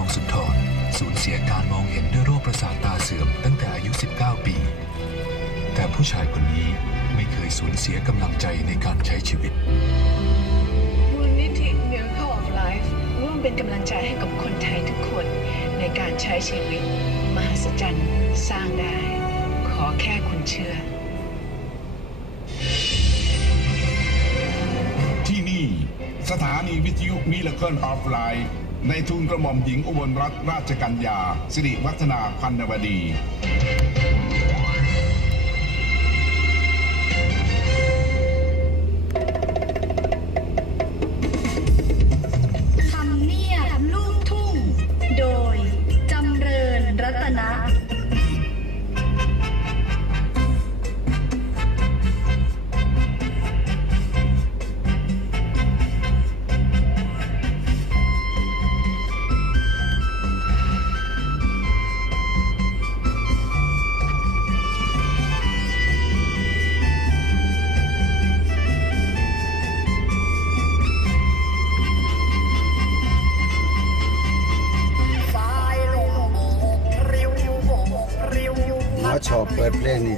องสุนทรสูญเสียการมองเห็นด้วยโรคประสาทตาเสื่อมตั้งแต่อายุ 19 ปี แต่ผู้ชายคนนี้ไม่เคยสูญเสียกำลังใจในการใช้ชีวิต มูลนิธิ Miracle of Life ร่วมเป็นกำลังใจให้กับคนไทยทุกคนในการใช้ชีวิต มหัศจรรย์สร้างได้ ขอแค่คุณเชื่อ ที่นี่ สถานีวิทยุมิลเคิลออฟไลน์ ในทุนกระหม่อมหญิงอุบลรัตนราชกัญญาสิริวัฒนาพันนวดี ชอบเปิดเพลงนี่